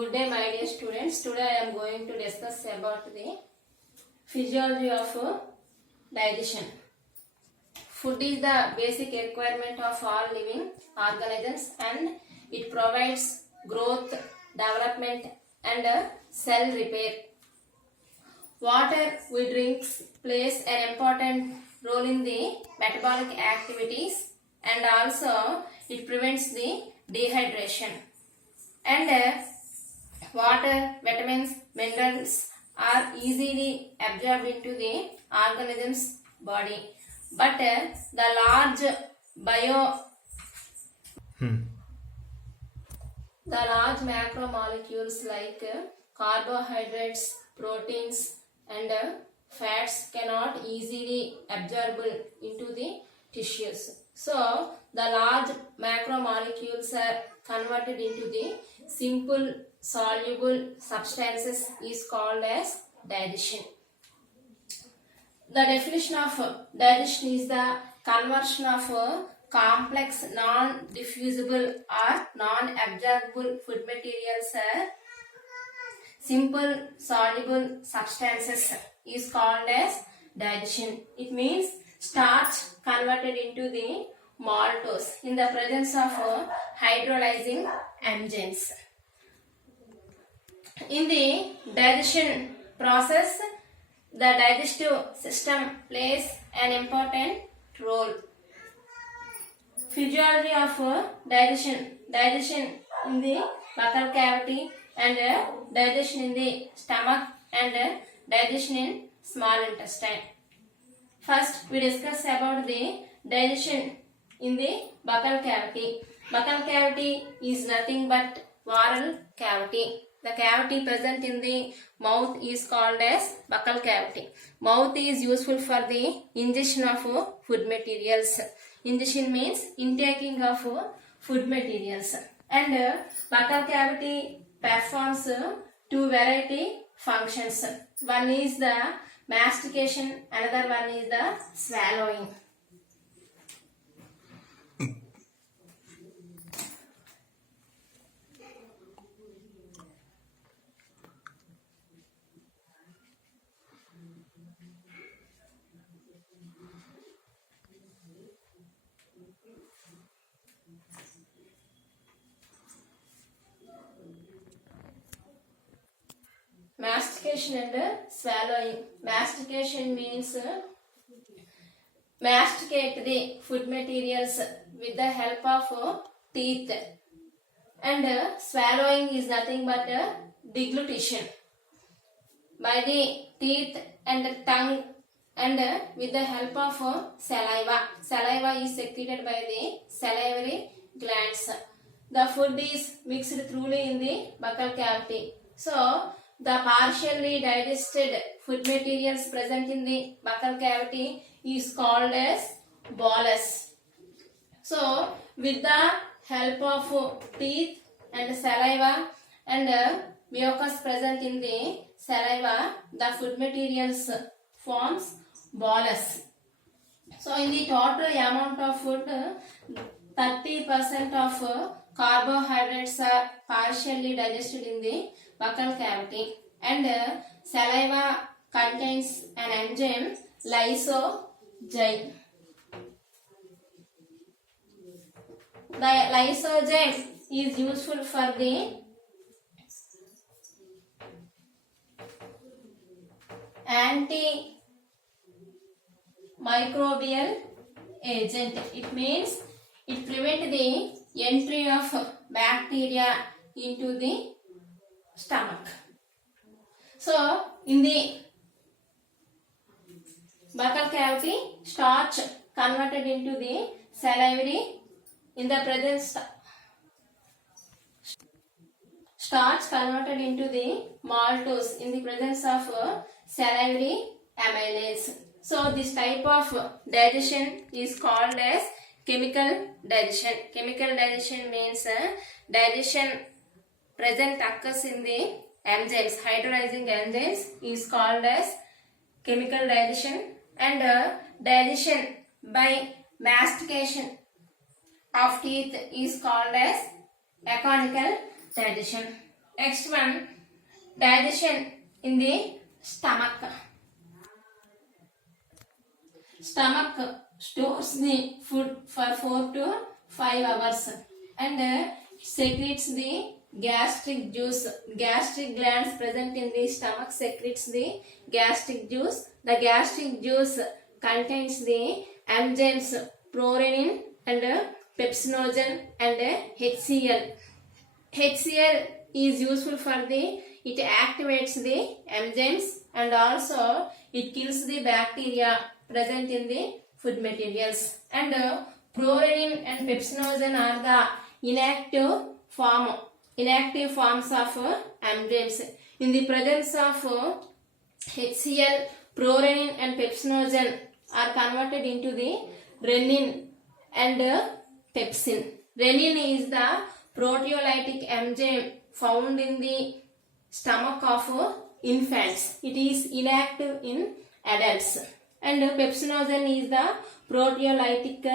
Good day, my dear students. Today I am going to discuss about the physiology of digestion. Food is the basic requirement of all living organisms and it provides growth, development and cell repair. Water we drink plays an important role in the metabolic activities and also it prevents the dehydration. And water, vitamins, minerals are easily absorbed into the organism's body. But the large macromolecules like carbohydrates, proteins and fats cannot easily absorb into the tissues. So the large macromolecules are converted into the simple soluble substances is called as digestion. The definition of digestion is the conversion of complex non-diffusible or non-absorbable food materials simple soluble substances is called as digestion. It means starch converted into the maltose in the presence of hydrolyzing enzymes. In the digestion process, the digestive system plays an important role. Physiology of digestion. Digestion in the buccal cavity and digestion in the stomach and digestion in small intestine. First, we discuss about the digestion in the buccal cavity. Buccal cavity is nothing but oral cavity. The cavity present in the mouth is called as buccal cavity. Mouth is useful for the ingestion of food materials. Ingestion means intaking of food materials. And buccal cavity performs two variety functions. One is the mastication, another one is the swallowing. Mastication and swallowing. Mastication means masticate the food materials with the help of teeth. And swallowing is nothing but deglutition by the teeth and tongue and with the help of saliva. Saliva is secreted by the salivary glands. The food is mixed thoroughly in the buccal cavity. So the partially digested food materials present in the buccal cavity is called as bolus. So with the help of teeth and saliva and mucus present in the saliva, the food materials forms bolus. So in the total amount of food, 30% of carbohydrates are partially digested in the buccal cavity and saliva contains an enzyme lysozyme. The lysozyme is useful for the antimicrobial agent. It means it prevents the entry of bacteria into the stomach. So in the buccal cavity, starch converted into the salivary in the presence starch converted into the maltose in the presence of salivary amylase. So this type of digestion is called as chemical digestion. Chemical digestion means digestion present occurs in the enzymes, hydrolyzing enzymes is called as chemical digestion. And digestion by mastication of teeth is called as mechanical digestion. Next one, digestion in the stomach. Stomach stores the food for 4 to 5 hours and secretes the gastric juice. Gastric glands present in the stomach secretes the gastric juice. The gastric juice contains the enzymes prorenin and pepsinogen and HCl. HCl is useful for it activates the enzymes and also it kills the bacteria present in the food materials. And prorenin and pepsinogen are the inactive forms of enzymes. In the presence of HCl, prorenin and pepsinogen are converted into the renin and pepsin. Renin is the proteolytic enzyme found in the stomach of infants. It is inactive in adults. And pepsinogen is the proteolytic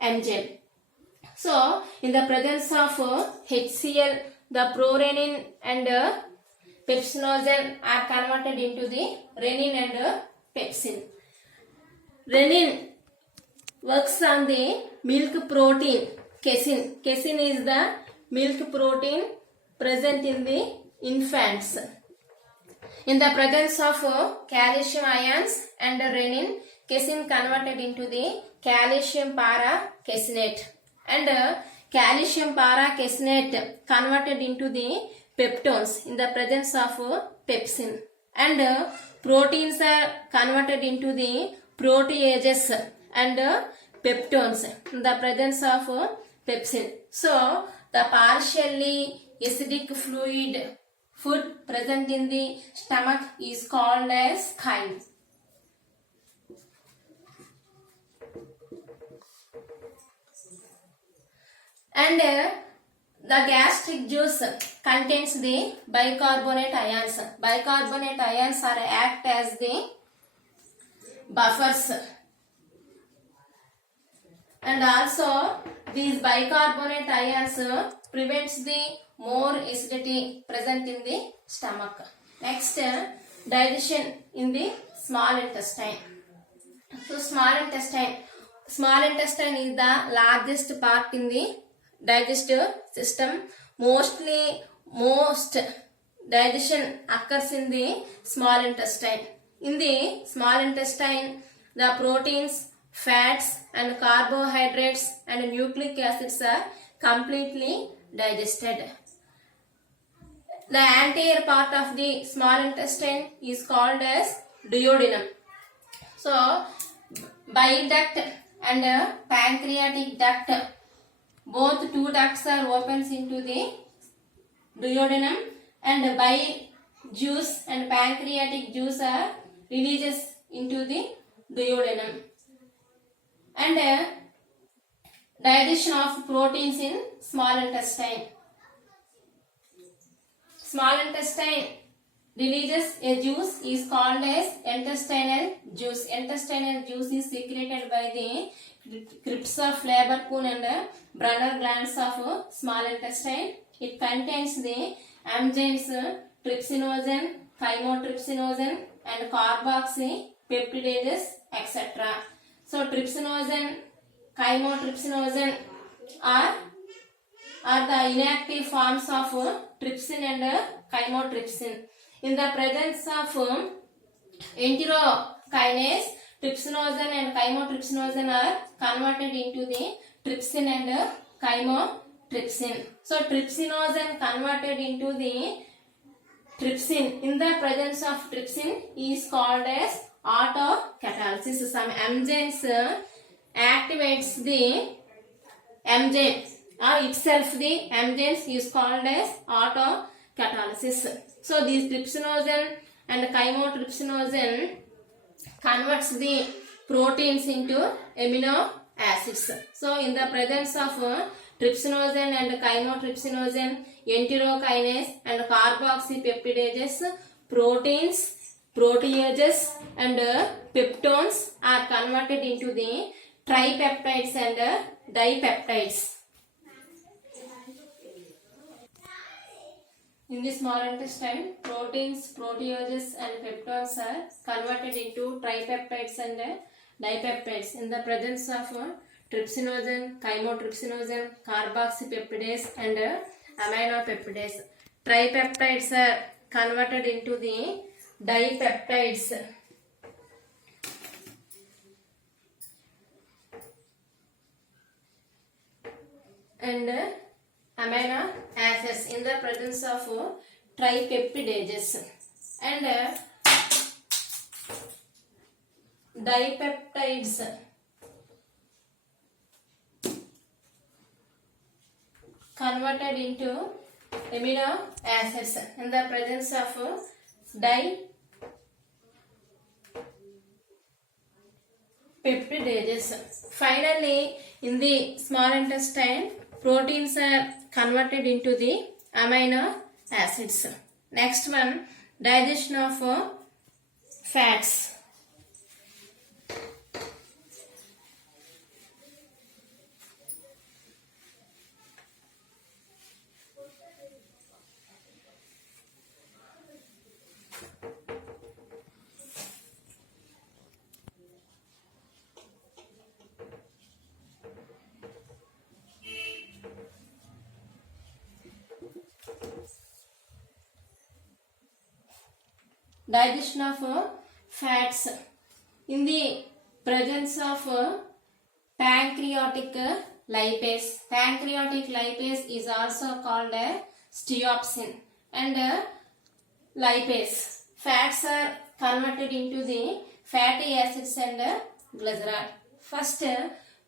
enzyme. So, in the presence of HCl, the prorenin and pepsinogen are converted into the renin and pepsin. Renin works on the milk protein casein. Casein is the milk protein present in the infants. In the presence of calcium ions and renin, casein converted into the calcium para-caseinate. And calcium para-caseinate converted into the peptones in the presence of pepsin. And proteins are converted into the proteases and peptones in the presence of pepsin. So, the partially acidic fluid food present in the stomach is called as chyme. And the gastric juice contains the bicarbonate ions. Bicarbonate ions are act as the buffers. And also these bicarbonate ions prevents the more acidity present in the stomach. Next, digestion in the small intestine. So small intestine is the largest part in the digestive system. Most digestion occurs in the small intestine. In the small intestine, the proteins, fats and carbohydrates and nucleic acids are completely digested. The anterior part of the small intestine is called as duodenum. So, bile duct and pancreatic duct, both two ducts are opens into the duodenum, and bile juice and pancreatic juice are releases into the duodenum. And digestion of proteins in small intestine. Small intestine releases a juice is called as intestinal juice. Intestinal juice is secreted by the crypts of Leberkuhn and Brunner glands of small intestine. It contains the enzymes trypsinogen, chymotrypsinogen and carboxypeptidases, etc. So trypsinogen, chymotrypsinogen are the inactive forms of trypsin and chymotrypsin. In the presence of enterokinase, trypsinogen and chymotrypsinogen are converted into the trypsin and chymotrypsin. So trypsinogen converted into the trypsin in the presence of trypsin is called as autocatalysis. Some enzymes activates the enzyme itself. The enzymes is called as autocatalysis. So these trypsinogen and chymotrypsinogen converts the proteins into amino acids. So in the presence of trypsinogen and chymotrypsinogen, enterokinase and carboxypeptidases, proteins, proteases and peptones are converted into the tripeptides and dipeptides. In the small intestine, proteins, proteases and peptones are converted into tripeptides and dipeptides in the presence of trypsinogen, chymotrypsinogen, carboxypeptidase and aminopeptidase. Tripeptides are converted into the dipeptides. And amino acids in the presence of tripeptidases. And dipeptides converted into amino acids in the presence of dipeptidases. Finally, in the small intestine, proteins are converted into the amino acids. Next one, digestion of fats. Digestion of fats in the presence of pancreatic lipase. Pancreatic lipase is also called steopsin and lipase. Fats are converted into the fatty acids and glycerol. First,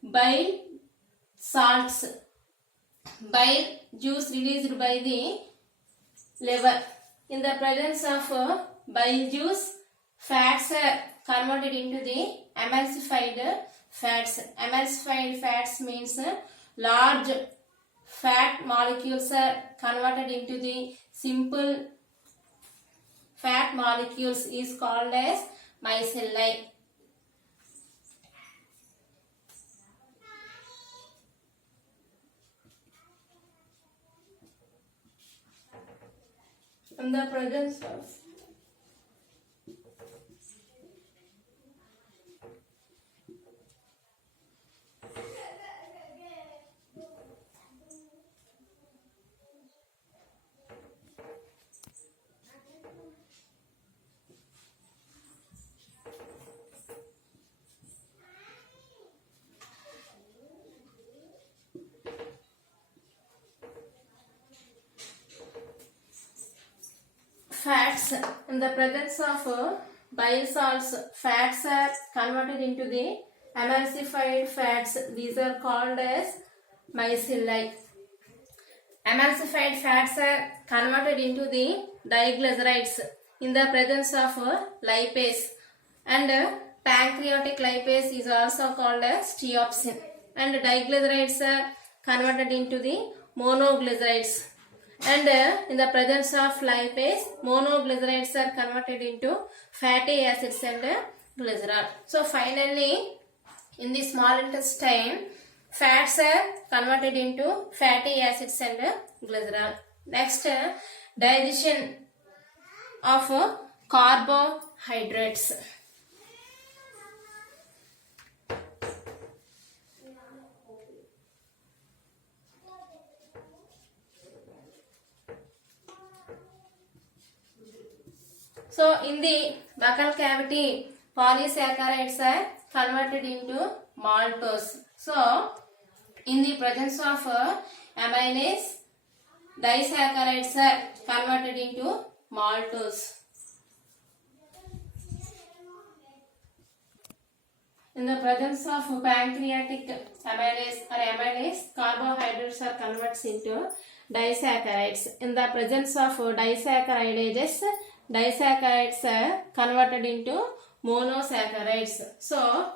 bile salts. Bile juice released by the liver. In the presence of bile juice, fats are converted into the emulsified fats. Emulsified fats means large fat molecules are converted into the simple fat molecules is called as micelles. In the presence of fats, in the presence of bile salts, fats are converted into the emulsified fats. These are called as micelles. Emulsified fats are converted into the diglycerides in the presence of lipase, and pancreatic lipase is also called as steopsin, and diglycerides are converted into the monoglycerides. And in the presence of lipase, monoglycerides are converted into fatty acids and glycerol. So finally, in the small intestine, fats are converted into fatty acids and glycerol. Next, digestion of carbohydrates. So in the buccal cavity, polysaccharides are converted into maltose. So in the presence of amylase, disaccharides are converted into maltose. In the presence of pancreatic amylase, carbohydrates are converted into disaccharides. In the presence of disaccharidases, disaccharides are converted into monosaccharides. So,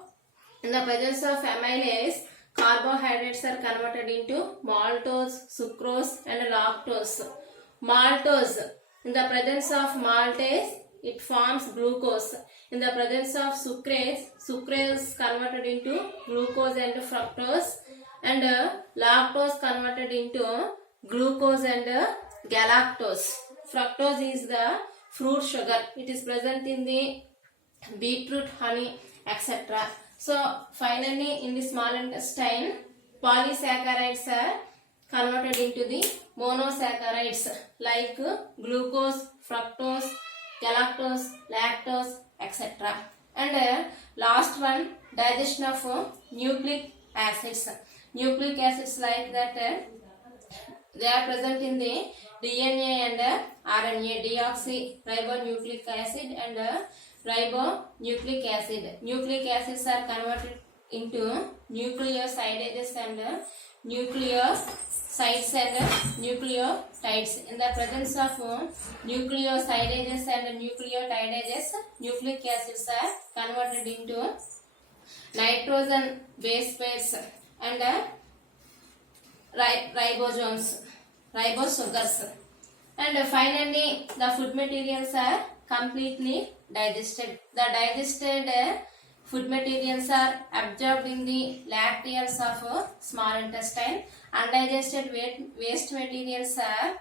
in the presence of amylase, carbohydrates are converted into maltose, sucrose and lactose. Maltose, in the presence of maltase, it forms glucose. In the presence of sucrase, sucrase converted into glucose and fructose, and lactose converted into glucose and galactose. fructose is the fruit sugar. It is present in the beetroot, honey, etc. So finally in the small intestine, polysaccharides are converted into the monosaccharides like glucose, fructose, galactose, lactose, etc. And last one, digestion of nucleic acids. Nucleic acids like that they are present in the DNA and RNA, deoxyribonucleic acid and ribonucleic acid. Nucleic acids are converted into nucleosidases and nucleosides and nucleotides. In the presence of nucleosidases and nucleotidases, nucleic acids are converted into nitrogen base pairs and ribosugars. And finally, the food materials are completely digested. The digested food materials are absorbed in the lacteals of small intestine. Undigested waste materials are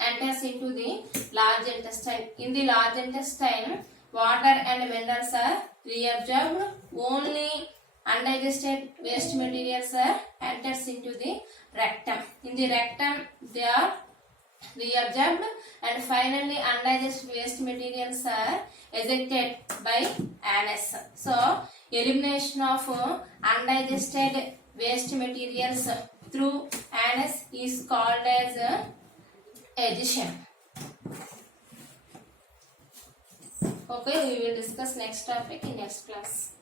enters into the large intestine. In the large intestine, water and minerals are reabsorbed. Only undigested waste materials are enters into the rectum. In the rectum, they are reabsorbed, and finally undigested waste materials are ejected by anus. So elimination of undigested waste materials through anus is called as egestion. Okay, we will discuss next topic in next class.